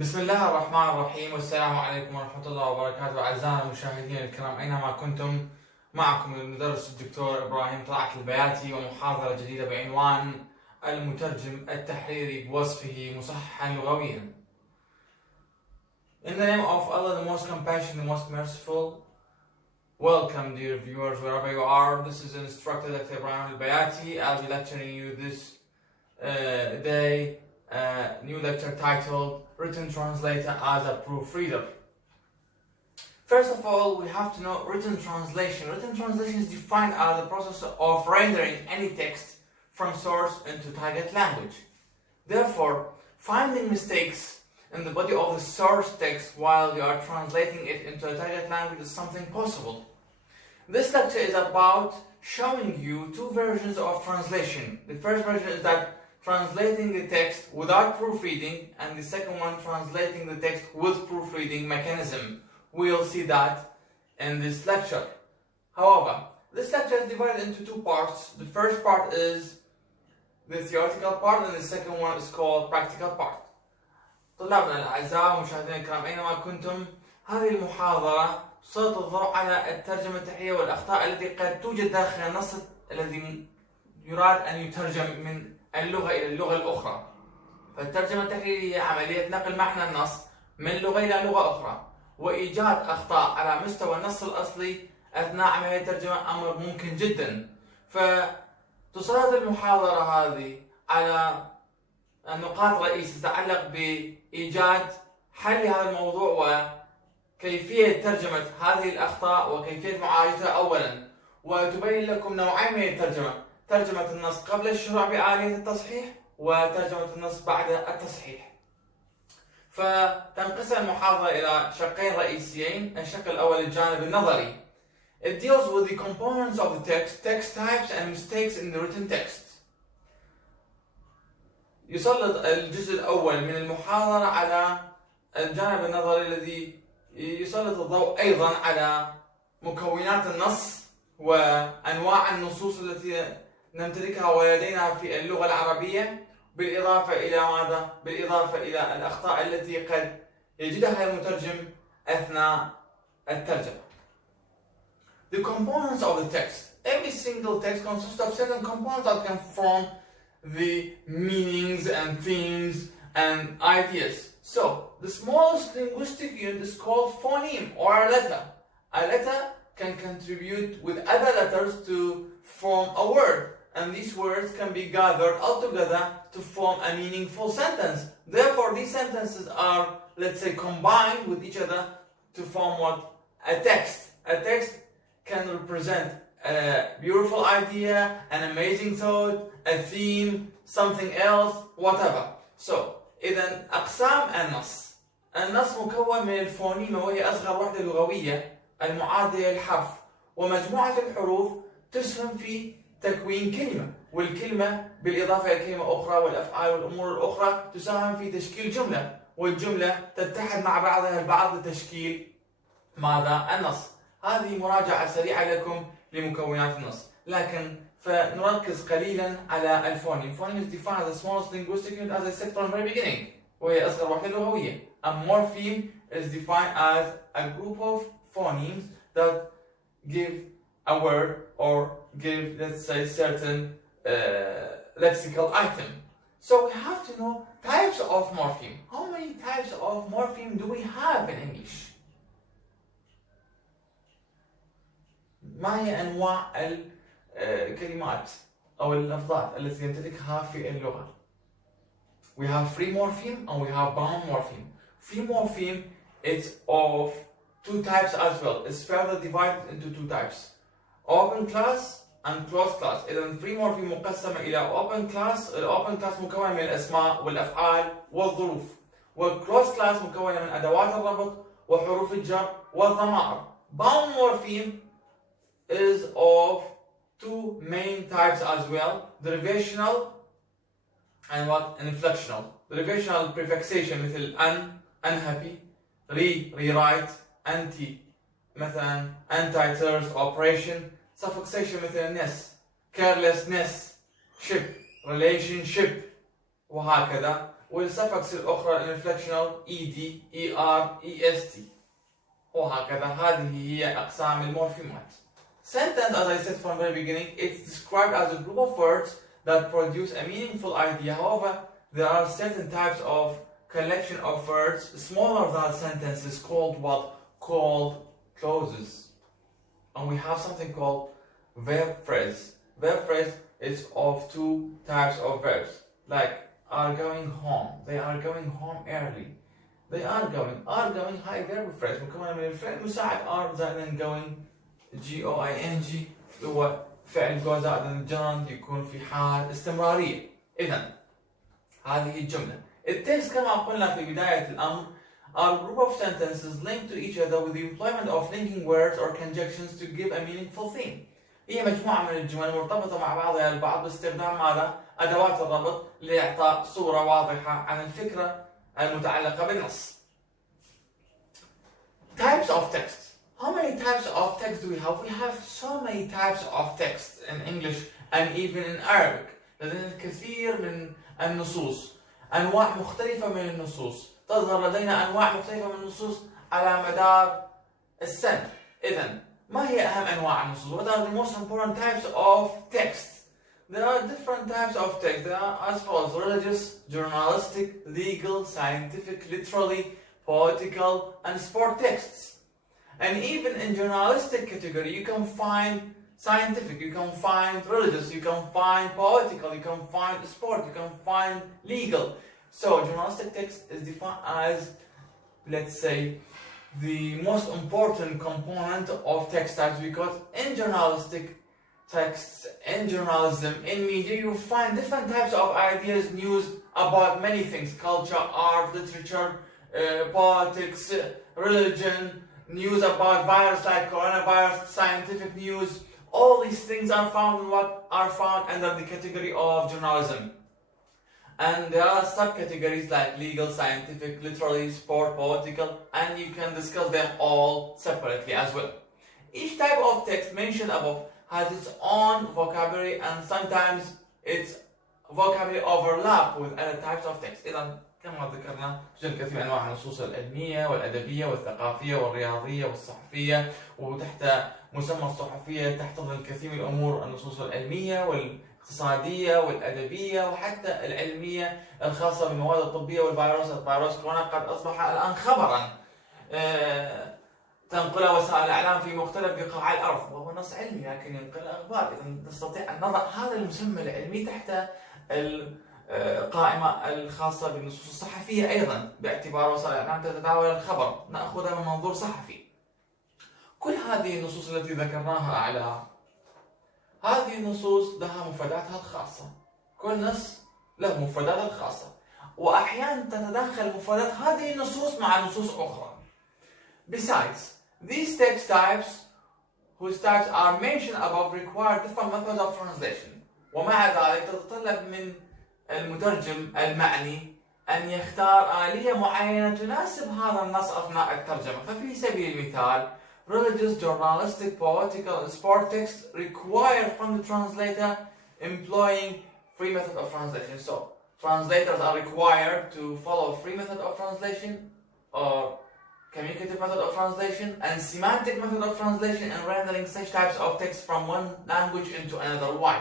بسم الله الرحمن الرحيم والسلام عليكم ورحمة الله وبركاته أعزائنا المشاهدين الكرام أينما كنتم. معكم المدرس الدكتور إبراهيم طلعت البياتي ومحاضرة جديدة بعنوان المترجم التحريري بوصفه مصححا لغويا. In the name of Allah, the most compassionate, the most merciful, welcome dear viewers wherever you are. This is instructor Dr. Ibrahim al-Bayati. I'll be lecturing you this day new lecture titled Written Translator as a Proofreader. First of all, we have to know written translation. Written translation is defined as the process of rendering any text from source into target language. Therefore, finding mistakes in the body of the source text while you are translating it into a target language is something possible. This lecture is about showing you two versions of translation. The first version is that translating the text without proofreading, and the second one translating the text with proofreading mechanism. We'll see that in this lecture. However, this lecture is divided into two parts. The first part is the theoretical part, and the second one is called practical part. طلابنا الأعزاء ومشاهدينا الكرام أينما كنتم، هذه المحاضرة سلط الضوء على الترجمة التحريرية والأخطاء التي قد توجد داخل النص الذي يراد أن يترجم من اللغة إلى اللغة الأخرى. فالترجمة التحريرية هي عملية نقل معنى النص من لغة إلى لغة أخرى، وإيجاد أخطاء على مستوى النص الأصلي أثناء عملية الترجمة أمر ممكن جدا. فتسلط المحاضرة هذه على النقاط الرئيسية تتعلق بإيجاد حل لهذا الموضوع وكيفية ترجمة هذه الأخطاء وكيفية معالجتها أولا، وتبين لكم نوعين من الترجمة: ترجمة النص قبل الشروع بآلية التصحيح وترجمة النص بعد التصحيح. فتنقسم المحاضرة إلى شقين رئيسيين. الشق الأول الجانب النظري. It deals with the components of the text, text types and mistakes in the written text. يسلط الجزء الأول من المحاضرة على الجانب النظري الذي يسلط الضوء أيضا على مكونات النص وأنواع النصوص التي نمتلكها ولدينا في اللغة العربية، بالإضافة إلى ماذا؟ بالإضافة إلى الأخطاء التي قد يجدها المترجم أثناء الترجمة. The components of the text. Every single text consists of certain components that can form the meanings and themes and ideas. So, the smallest linguistic unit is called phoneme or a letter. A letter can contribute with other letters to form a word, and these words can be gathered all together to form a meaningful sentence. Therefore, these sentences are, let's say, combined with each other to form what? A text. A text can represent a beautiful idea, an amazing thought, a theme, something else, whatever. So, إذن أقسام النص. النص مكون من الفونيمة وهي أصغر وحدة لغوية المعادية للحرف، ومجموعة الحروف تسهم في تكوين كلمة، والكلمة بالإضافة إلى كلمة أخرى والأفعال والأمور الأخرى تساهم في تشكيل جملة، والجملة تتحد مع بعضها البعض لتشكيل ماذا؟ النص. هذه مراجعة سريعة لكم لمكونات النص، لكن فنركز قليلا على الفونيم. Phoneme is defined as the smallest linguistic unit as I said from the very beginning، وهي أصغر وحدة لغوية. A morpheme is defined as a group of phonemes that give a word or give, let's say, certain lexical item. So we have to know types of morpheme. How many types of morpheme do we have in English? ما هي أنواع الكلمات أو اللفظات التي يمتلكها في اللغة؟ We have free morpheme and we have bound morpheme. Free morpheme is of two types as well. It's further divided into two types: open class and closed class. إذا free morpheme مقسمة إلى open class. الopen class مكونة من الأسماء والأفعال والظروف، والclosed class مكونة من أدوات الربط وحروف الجر والضمائر. Bound morpheme is of two main types as well: derivational and what? Inflectional. Derivational prefixation مثل unhappy, rewrite, anti مثلا anti-terrorist operation. Suffixation مثل ness, carelessness, ship, relationship، وهكذا. والسفكس الأخرى الانفلكشنال ED ER EST وهكذا. هذه هي أقسام المورفيمات. Sentence, as I said from the very beginning, it's described as a group of words that produce a meaningful idea. However, there are certain types of collection of words smaller than sentences called what? Called clauses. And we have something called verb phrase. Verb phrase is of two types of verbs, like are going home. They are going home early. They are going هاي verb phrase مكونة من الفعل المساعد are زائدا going GOING هو فعل go زائدا gerund يكون في حال استمرارية. إذا هذه الجملة. التكست كما قلنا في بداية الأمر are a group of sentences linked to each other with the employment of linking words or conjunctions to give a meaningful theme. هي مجموعة من الجمل مرتبطة مع بعضها البعض باستخدام ماذا؟ أدوات الربط لإعطاء صورة واضحة عن الفكرة المتعلقة بالنص. Types of text. How many types of text do we have? We have so many types of text in English and even in Arabic. لدينا الكثير من النصوص، أنواع مختلفة من النصوص. تظهر لدينا أنواع مختلفة من النصوص على مدار السنة. إذن ما هي أهم أنواع النصوص؟ What are the most important types of text? There are different types of text. There are as follows: religious, journalistic, legal, scientific, literary, poetical, and sport texts. And even in journalistic category, you can find scientific, you can find religious, you can find poetical, you can find sport, you can find legal. So journalistic text is defined as, let's say, the most important component of text types, because in journalistic texts, in journalism, in media, you find different types of ideas, news about many things: culture, art, literature, politics, religion, news about virus like coronavirus, scientific news. All these things are found in what? Are found under the category of journalism. And there are subcategories like legal, scientific, literary, sport, poetical, and you can discuss them all separately as well. Each type of text mentioned above has its own vocabulary, and sometimes its vocabulary overlap with other types of text. إذا كما ذكرنا توجد الكثير من أنواع النصوص العلمية والأدبية والثقافية والرياضية والصحفية، وتحت مسمى الصحفية تحتضن الكثير من الأمور النصوص العلمية والاقتصادية والأدبية وحتى العلمية الخاصة بالمواد الطبية والفيروس. فيروس كورونا قد أصبح الآن خبرا تنقله وسائل الإعلام في مختلف بقاع الأرض، وهو نص علمي لكن ينقل أخبار. إذا نستطيع أن نضع هذا المسمى العلمي تحت القائمة الخاصة بالنصوص الصحفية أيضا، باعتبار وسائل الإعلام تتداول الخبر، نأخذها من منظور صحفي. كل هذه النصوص التي ذكرناها أعلاها، هذه النصوص لها مفرداتها الخاصة. كل نص له مفرداتها الخاصة، وأحيانا تتداخل مفردات هذه النصوص مع نصوص أخرى. Besides, these text types whose types are mentioned above require different methods of translation. ومع ذلك تتطلب من المترجم المعني أن يختار آلية معينة تناسب هذا النص أثناء الترجمة. ففي سبيل المثال, religious, journalistic, poetical, and sport text require from the translator employing free method of translation. So, translators are required to follow free method of translation or communicative method of translation and semantic method of translation in rendering such types of text from one language into another. Why?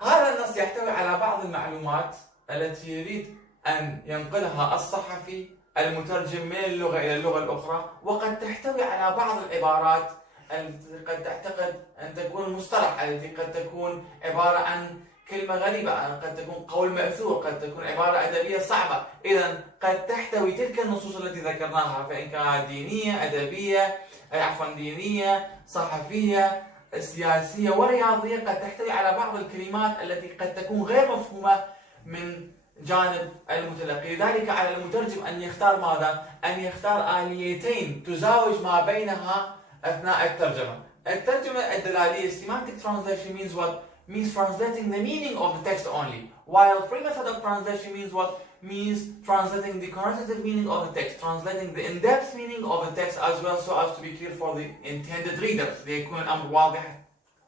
هذا النص يحتوي على بعض المعلومات التي يريد أن ينقلها الصحفي المترجم من اللغة إلى اللغة الأخرى، وقد تحتوي على بعض العبارات التي قد تعتقد أن تكون مصطلح، التي قد تكون عبارة عن كلمة غريبة، قد تكون قول مأثور، قد تكون عبارة أدبية صعبة. إذا قد تحتوي تلك النصوص التي ذكرناها، فإن كانت دينية، أدبية، دينية، صحفية، سياسية ورياضية، قد تحتوي على بعض الكلمات التي قد تكون غير مفهومة من جانب المتلقي. لذلك على المترجم أن يختار ماذا؟ أن يختار آليتين تزاوج ما بينها أثناء الترجمة. الترجمة الدلالية semantic translation means what? Means translating the meaning of the text only, while free method of translation means what? Means translating the connotative meaning of the text, translating the in-depth meaning of the text as well, so as to be clear for the intended readers, ليكون الأمر واضح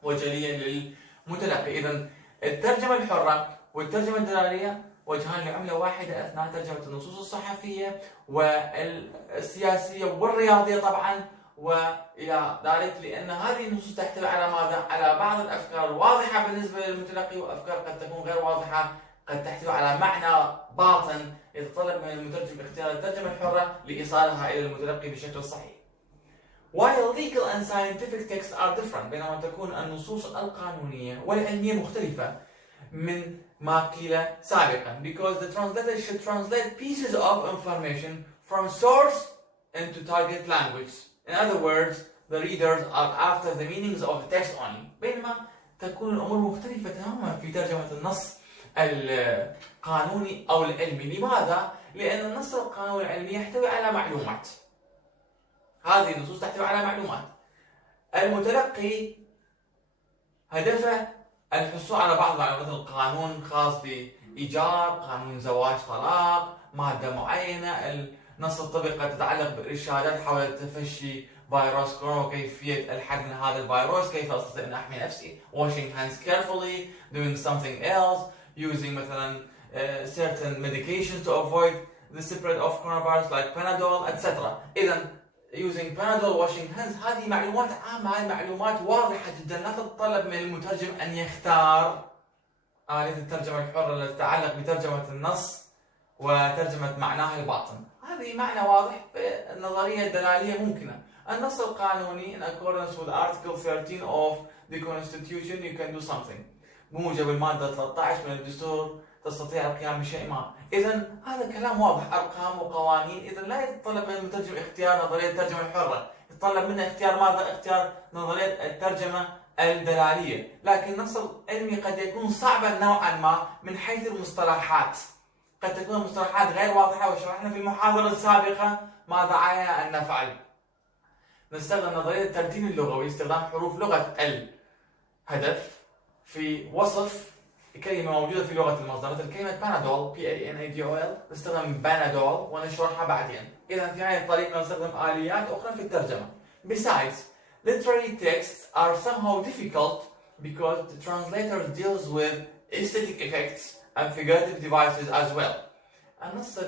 وجليا للمتلقي. إذا الترجمة الحرة والترجمة الدلالية وجهان لعملة واحدة أثناء ترجمة النصوص الصحفية والسياسية والرياضية طبعا وإلى ذلك، لأن هذه النصوص تحتوي على ماذا؟ على بعض الأفكار الواضحة بالنسبة للمتلقي، وأفكار قد تكون غير واضحة، قد تحتوي على معنى باطن يتطلب من المترجم اختيار الترجمة الحرة لإيصالها إلى المتلقي بشكل صحيح. While legal and scientific texts are different، بينما تكون النصوص القانونية والعلمية مختلفة من ما قيل سابقا، because the translator should translate pieces of information from source into target language. In other words, the readers are after the meanings of the text only. بينما تكون الأمور مختلفة تماما في ترجمة النص القانوني أو العلمي. لماذا؟ لأن النص القانوني والعلمي يحتوي على معلومات. هذه النصوص تحتوي على معلومات. المتلقي هدفه الحصول على بعض المعلومات، القانون خاص بإيجار، قانون زواج، طلاق، مادة معينة، النص الطبي قد تتعلق بإرشادات حول تفشي فيروس كورونا وكيفية الحد من هذا الفيروس، كيف أستطيع أن أحمي نفسي، washing hands carefully, doing something else, using مثلا certain medications to avoid the spread of coronavirus like Panadol, etc. إذا using Panadol, washing hands، هذه معلومات عامة، هذه معلومات واضحة جدا، لا تتطلب من المترجم أن يختار آلية الترجمة الحرة التي تتعلق بترجمة النص وترجمة معناه الباطن. هذه معنى واضح في النظرية الدلالية ممكنة. النص القانوني in accordance with Article 13 of the Constitution you can do something. بموجب المادة 13 من الدستور تستطيع القيام بشيء ما. إذا هذا كلام واضح، أرقام وقوانين. إذا لا يتطلب من المترجم اختيار نظرية الترجمة الحرة، يتطلب منه اختيار ماذا؟ اختيار نظرية الترجمة الدلالية. لكن النص العلمي قد يكون صعبا نوعا ما من حيث المصطلحات، قد تكون المصطلحات غير واضحة، وشرحنا في المحاضرة السابقة ماذا علينا أن نفعل. نستخدم نظرية الترتيب اللغوي، استخدام حروف لغة الهدف في وصف كلمة موجودة في لغة المصدر. مثل كلمة بانادول P-A-N-A-D-O-L نستخدم بانادول ونشرحها بعدين. إذا في هذه الطريقة نستخدم آليات أخرى في الترجمة. Besides, literary texts are somehow difficult because the translator deals with aesthetic effects and figurative devices as well. النص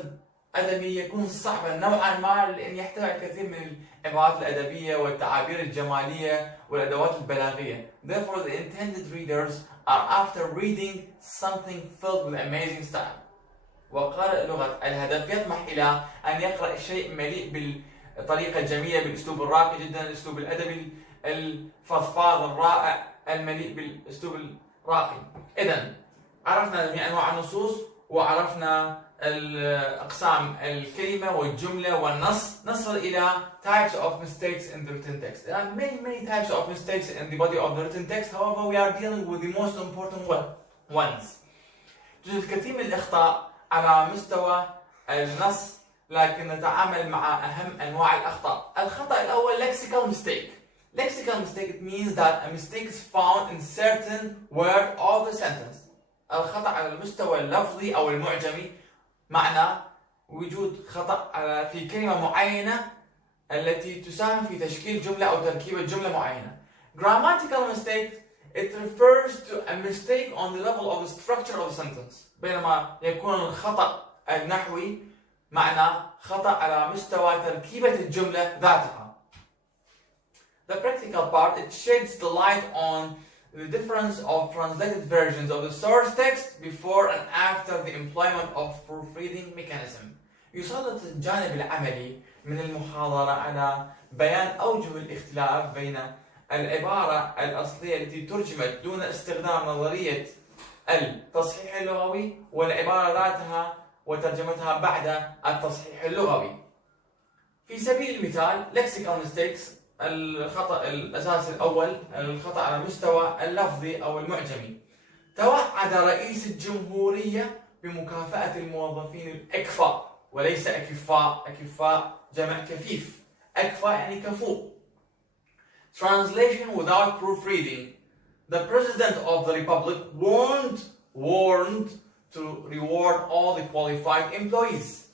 الأدبي يكون صعبا نوعا ما لأن يحتوي على الكثير من العبارات الأدبية والتعابير الجمالية والأدوات البلاغية. Therefore, the intended readers are after reading something filled with amazing style. وقارئ لغة الهدف يطمح إلى أن يقرأ شيء مليء بالطريقة الجميلة، بالأسلوب الراقي جدا، الأسلوب الأدبي الفضفاض الرائع المليء بالأسلوب الراقي. إذا عرفنا جميع أنواع النصوص وعرفنا أقسام الكلمة والجملة والنص. نصل إلى types of mistakes in the written text. There are many types of mistakes in the body of the written text. However, we are dealing with the most important ones. توجد الكثير من الأخطاء على مستوى النص، لكن نتعامل مع أهم أنواع الأخطاء. الخطأ الأول lexical mistake. Lexical mistake it means that a mistake is found in certain word of the sentence. الخطأ على المستوى اللفظي أو المعجمي معنى وجود خطأ في كلمة معينة التي تساهم في تشكيل جملة أو تركيبة جملة معينة. Grammatical mistake it refers to a mistake on the level of the structure of the sentence. بينما يكون الخطأ النحوي معنى خطأ على مستوى تركيبة الجملة ذاتها. The practical part it sheds the light on the difference of translated versions of the source text before and after the employment of proofreading mechanism. يسلط الجانب العملي من المحاضرة على بيان أوجه الاختلاف بين العبارة الأصلية التي ترجمت دون استخدام نظرية التصحيح اللغوي والعبارة ذاتها وترجمتها بعد التصحيح اللغوي. في سبيل المثال lexical mistakes الخطأ الأساسي الأول الخطأ على مستوى اللفظي أو المعجمي. توعد رئيس الجمهورية بمكافأة الموظفين الأكفاء وليس أكفاء. أكفاء جمع كفيف، أكفاء يعني كفو. Translation without proofreading. The President of the Republic warned to reward all the qualified employees.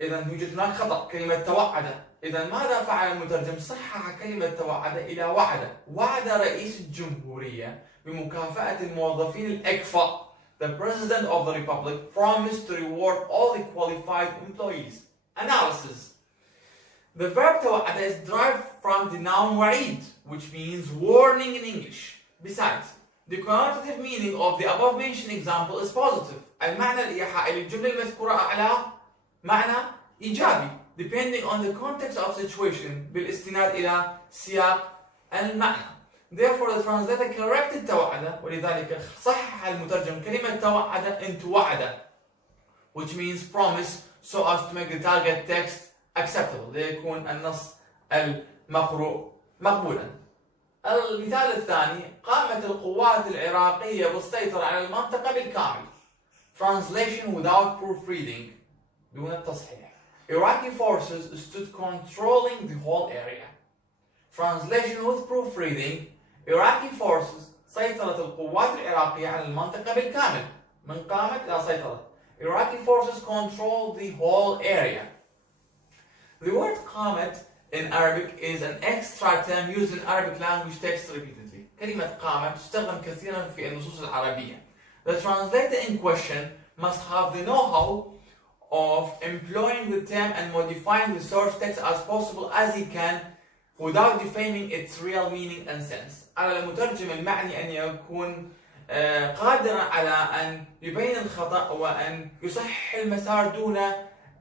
إذا يوجد هناك خطأ كلمة توعد. إذا ماذا فعل المترجم؟ صحح كلمة توعد إلى وعد. وعد رئيس الجمهورية بمكافأة الموظفين الأكفاء The President of the Republic promised to reward all the qualified employees. Analysis. The verb توعد is derived from the noun وعيد, which means warning in English. Besides, the connotative meaning of the above mentioned example is positive. المعنى الإيحائي للجملة المذكورة أعلاه معنى إيجابي, depending on the context of situation, بالاستناد إلى سياق المعنى. Therefore, the translator corrected توعد, ولذلك صحح المترجم كلمة توعد into وعد, which means promise, so as to make the target text acceptable, ليكون النص المقروء مقبولا. المثال الثاني: قامت القوات العراقية بالسيطرة على المنطقة بالكامل. Translation without proofreading, دون التصحيح. Iraqi forces stood controlling the whole area. Translation with proofreading: Iraqi forces سيطرت القوات العراقية على المنطقة بالكامل. من قامت إلى سيطرت. Iraqi forces control the whole area. The word قامت in Arabic is an extra term used in Arabic language text repeatedly. كلمة قامت تستخدم كثيرا في النصوص العربية. The translator in question must have the know-how of employing the term and modifying the source text as possible as he can without defaming its real meaning and sense. على المترجم المعني أن يكون قادرا على أن يبين الخطأ وأن يصحح المسار دون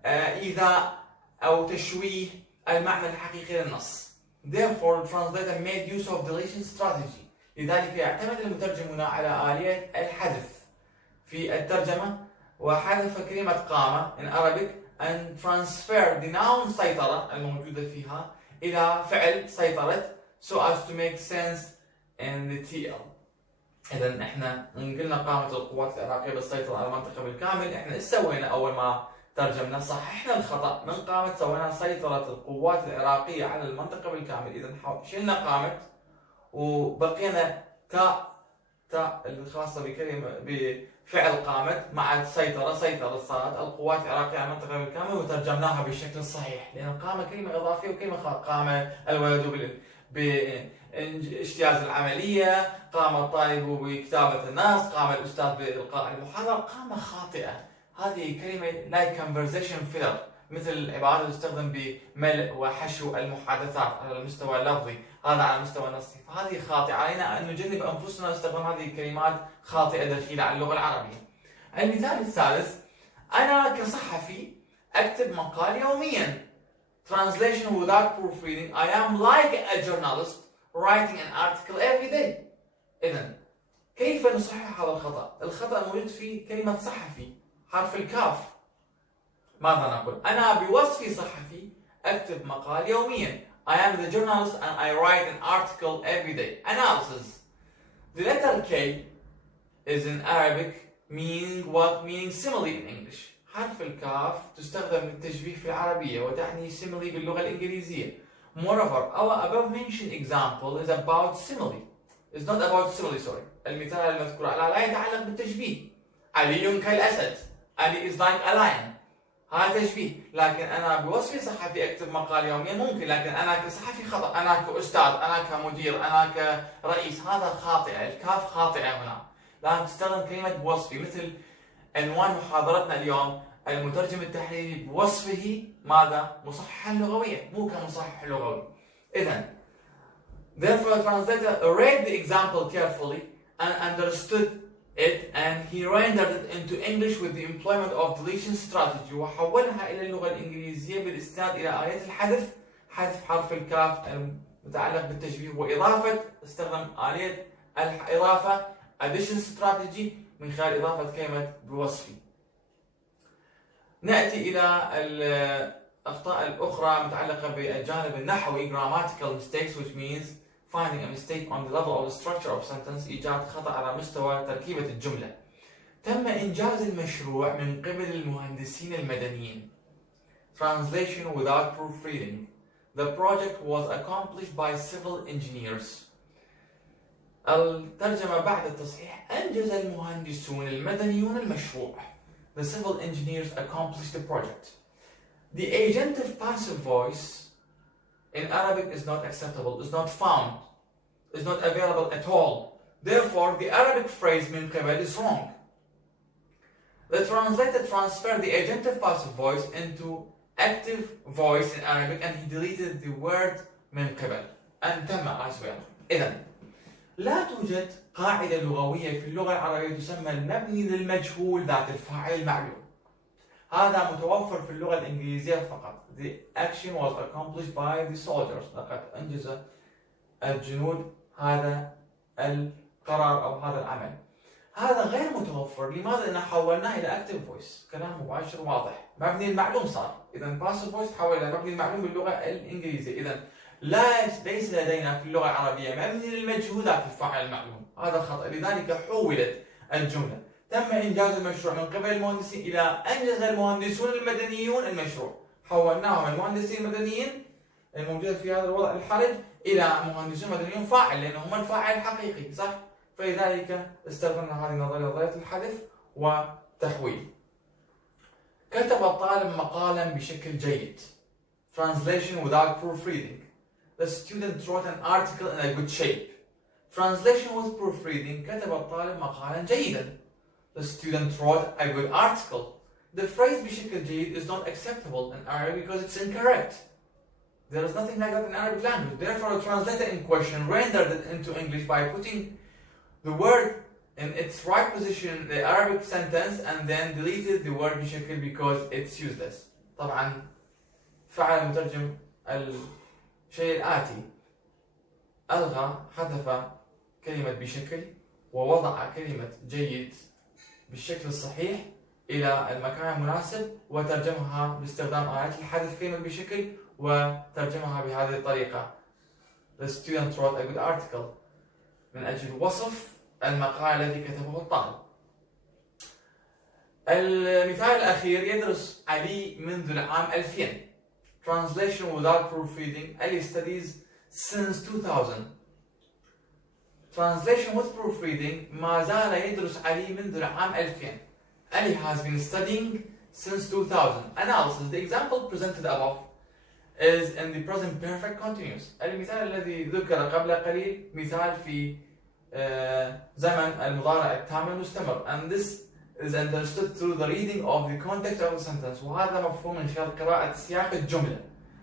إيذاء أو تشويه المعنى الحقيقي للنص. Therefore, the translator made use of deletion strategy. لذلك يعتمد المترجم هنا على آلية الحذف في الترجمة، وحذف كلمة قام in Arabic and transfer the noun سيطرة الموجودة فيها إلى فعل سيطرت so as to make sense in the TL. إذا إحنا قلنا قامت القوات العراقية بالسيطرة على المنطقة بالكامل. إحنا إيش سوينا أول ما ترجمنا؟ صححنا الخطأ. من قامت سوينا سيطرة القوات العراقية على المنطقة بالكامل. إذا شلنا قامت وبقينا تاء الخاصة بكلمة بفعل قامت مع السيطرة. سيطرت صارت القوات العراقية على المنطقة بالكامل وترجمناها بالشكل الصحيح، لأن قام كلمة إضافية وكلمة قام الولد باجتياز العملية، قام الطالب بكتابة النص، قام الأستاذ بإلقاء المحاضرة. قام خاطئة. هذه كلمة like conversation filler، مثل العبارات اللي تستخدم بملء وحشو المحادثات على المستوى اللفظي، هذا على المستوى النصي، فهذه خاطئة. علينا أن نجنب أنفسنا استخدام هذه الكلمات خاطئة دخيلة على اللغة العربية. المثال الثالث: أنا كصحفي أكتب مقال يوميا. Translation without proofreading: I am like a journalist writing an article every day. إذن كيف نصحح هذا الخطأ؟ الخطأ الموجود في كلمة صحفي، حرف الكاف. ماذا نقول؟ أنا بوصفي صحفي أكتب مقال يوميا. I am the journalist and I write an article every day. Analysis: the letter K is in Arabic meaning what? Meaning simile in English. حرف الكاف تستخدم للتشبيه في العربية وتعني simile باللغة الإنجليزية. Moreover, our above mentioned example is about simile. It's not about simile, sorry. المثال المذكور لا يتعلق بالتشبيه. علي كالأسد. Ali is like a lion. هذا تشبيه. لكن أنا بوصفي صحفي أكتب مقال يوميا ممكن، لكن أنا كصحفي خطأ. أنا كأستاذ، أنا كمدير، أنا كرئيس، هذا خاطئة. الكاف خاطئة هنا. لا تستخدم كلمة بوصفي. مثل عنوان محاضرتنا اليوم: المترجم التحريري بوصفه ماذا؟ مصححا لغويا، مو كمصحح لغوي. إذن therefore the translator read the example carefully and understood it, and he rendered it into English with the employment of deletion strategy. وحولها إلى اللغة الإنجليزية بالاستناد إلى آلية الحذف، حذف حرف الكاف المتعلق بالتشبيه، وإضافة استخدم آلية الإضافة addition strategy من خلال إضافة كلمة بوصفي. نأتي إلى الأخطاء الأخرى متعلقة بالجانب النحوي. grammatical mistakes, which means finding a mistake on the level of the structure of sentence، إيجاد خطأ على مستوى تركيبة الجملة. تم إنجاز المشروع من قبل المهندسين المدنيين. Translation without proofreading: the project was accomplished by civil engineers. الترجمة بعد التصحيح: أنجز المهندسون المدنيون المشروع. The civil engineers accomplished the project. The agentive passive voice in Arabic is not acceptable, is not found, is not available at all. Therefore, the Arabic phrase من قبل is wrong. The translator transferred the agentive passive voice into active voice in Arabic and he deleted the word من قبل. أن تم عزفها. إذن لا توجد قاعدة لغوية في اللغة العربية تسمى المبني للمجهول ذات الفاعل المعلوم. هذا متوفر في اللغة الإنجليزية فقط. The action was accomplished by the soldiers. لقد أنجز الجنود هذا القرار أو هذا العمل. هذا غير متوفر. لماذا؟ لأن حولناه إلى active voice. كلام مباشر واضح. مبني المعلوم صار. إذا passive voice تحول إلى مبني المعلوم باللغة الإنجليزية. إذا ليس لدينا في اللغة العربية مبني للمجهول ذات الفاعل المعلوم. هذا خطأ. لذلك حولت الجملة. تم إنجاز المشروع من قبل المهندسين إلى أنجز المهندسون المدنيون المشروع. حولناهم المهندسين المدنيين الموجودة في هذا الوضع الحرج إلى مهندسون مدنيون فاعل، لأنهم هم الفاعل الحقيقي، صح؟ فلذلك استخدمنا هذه النظرية، نظرية الحذف وتحويل. كتب الطالب مقالا بشكل جيد. Translation without proofreading. The student wrote an article in a good shape. Translation with proofreading. كتب الطالب مقالا جيدا. The student wrote a good article. The phrase بشكل جيد is not acceptable in Arabic because it's incorrect. There is nothing like that in Arabic language. Therefore, the translator in question rendered it into English by putting the word in its right position in the Arabic sentence and then deleted the word بشكل because it's useless. طبعا فعل المترجم الشيء الآتي: حذف كلمة بشكل ووضع كلمة جيد بالشكل الصحيح إلى المكان المناسب وترجمها باستخدام آلة الحذف كلمة بشكل وترجمها بهذه الطريقة. The student wrote a good article من أجل وصف المقال الذي كتبه الطالب. المثال الأخير: يدرس علي منذ العام 2000. Translation without proofreading. Ali studies since 2000. Translation with proofreading. ما زال يدرس علي منذ العام 2000. Ali has been studying since 2000. Analysis. The example presented above is in the present perfect continuous. المثال الذي ذكر قبل قليل مثال في زمن المضارع التام المستمر. And this is understood through the reading of the context of the sentence. وهذا مفهوم من خلال قراءة سياق الجملة.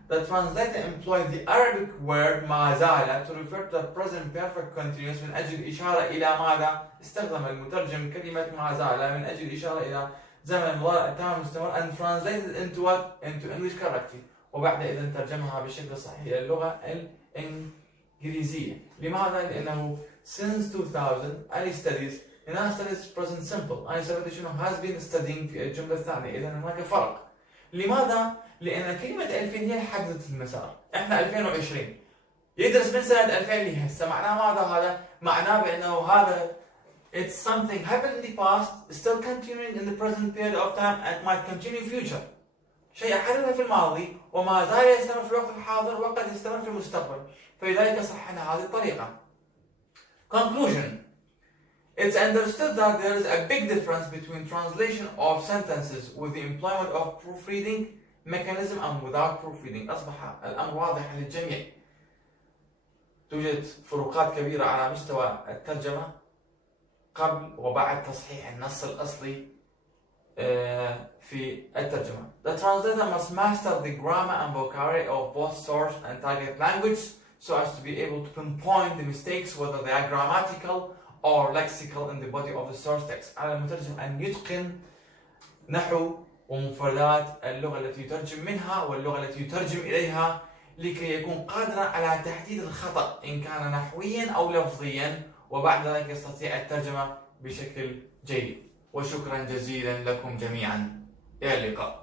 The translator employed the Arabic word ما زال to refer to the present perfect continuous من أجل الإشارة إلى ماذا؟ استخدم المترجم كلمة ما زال من أجل الإشارة إلى زمن المضارع التام المستمر and translated into what? Into English correctly. وبعد إذن ترجمها بشكل صحيح إلى اللغة الإنجليزية. لماذا؟ لأنه since 2000 Ali studies. هنا studies present simple. أنا سألت شنو has been studying في الجملة الثانية. إذا هناك فرق. لماذا؟ لأن كلمة 2000 هي اللي حددت المسار. إحنا 2020. يدرس من سنة 2000 لهسه. معناه ماذا هذا؟ معناه بأنه هذا it's something happened in the past, still continuing in the present period of time and might continue in future. شيء حدث في الماضي وما زال يستمر في الوقت الحاضر وقد يستمر في المستقبل. فلذلك صححنا هذه الطريقة. Conclusion. It's understood that there is a big difference between translation of sentences with the employment of proofreading mechanism and without proofreading. أصبح الأمر واضح للجميع. توجد فروقات كبيرة على مستوى الترجمة قبل وبعد تصحيح النص الأصلي في الترجمة. The translator must master the grammar and vocabulary of both source and target language so as to be able to pinpoint the mistakes whether they are grammatical or lexical in the body of the source text. على المترجم أن يتقن نحو ومفردات اللغة التي يترجم منها واللغة التي يترجم إليها لكي يكون قادرا على تحديد الخطأ إن كان نحويا أو لفظيا وبعد ذلك يستطيع الترجمة بشكل جيد. وشكرا جزيلا لكم جميعا. إلى اللقاء.